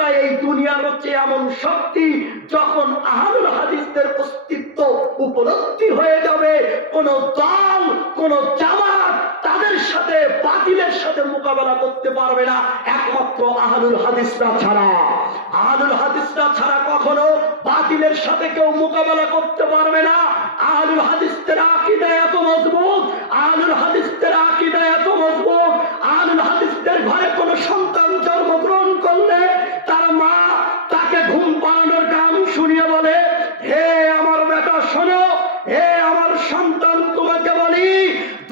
মাত্রায় এই দুনিয়ার হচ্ছে এমন শক্তি যখন আহলুল হাদিসদের অস্তিত্ব উপলব্ধি হয়ে যাবে, কোন দল, কোন জামাত তাদের সাথে বাতিলের সাথে মোকাবেলা করতে পারবে না। একমাত্র আহলুল হাদিসরা ছাড়া। আহলুল হাদিসরা ছাড়া কখনো বাতিলের সাথে কেউ মোকাবেলা করতে পারবে না। আহলুল হাদিসদের আকিদা হে আমার সন্তান, তোমাকে বলি,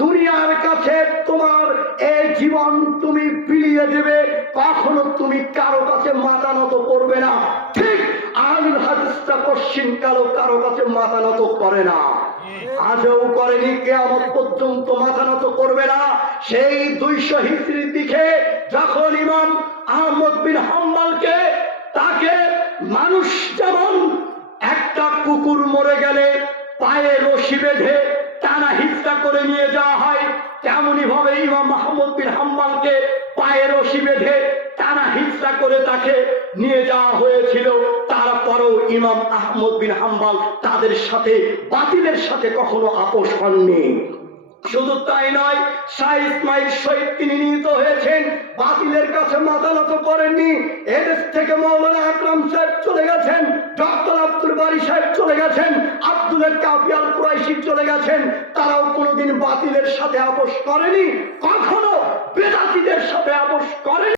দুনিয়ার কাছে তোমার এই জীবন তুমি বিলিয়ে দেবে, কখনো তুমি কারও কাছে মাথা করবে না। ঠিক আলুল হাদিসটা পশ্চিম কারও কারও কাছে মাথা করে না। আজও করেনি, কেয়ামত পর্যন্ত মাথা করবে না। সেই দুইশো হিজড়ির দিকে যখন ইমাম আহমদ বিন হাম্বালকে তাকে মানুষ যেমন একটা কুকুর মরে গেলে পায়ে রশি বেঁধে টানা হিস্সা করে নিয়ে যাওয়া হয়। তেমনি ভাবে ইমাম মাহমুদ বিন হাম্মালকে পায়ে রশি বেঁধে টানা হিস্সা করে তাকে নিয়ে যাওয়া হয়েছিল। তারপরও ইমাম আহমদ বিন হাম্বাল তাদের সাথে, বাতিলের সাথে কখনো আপোষ হননি। শুধু তাই নয়, শাহ ইসমাইল শহীদ তিনি নিহত হয়েছেন, বাতিলের কাছে মাথা করেননি। এদেশ থেকে মৌলানা আকরাম সাহেব চলে গেছেন, ডক্টর বারি সাহেব চলে গেছেন, আব্দুলের কাপিয়াল কুরাইশি চলে গেছেন, তারাও কোনোদিন বাতিলের সাথে আপোষ করেনি, কখনো বেদাতিদের সাথে আপোষ করেনি।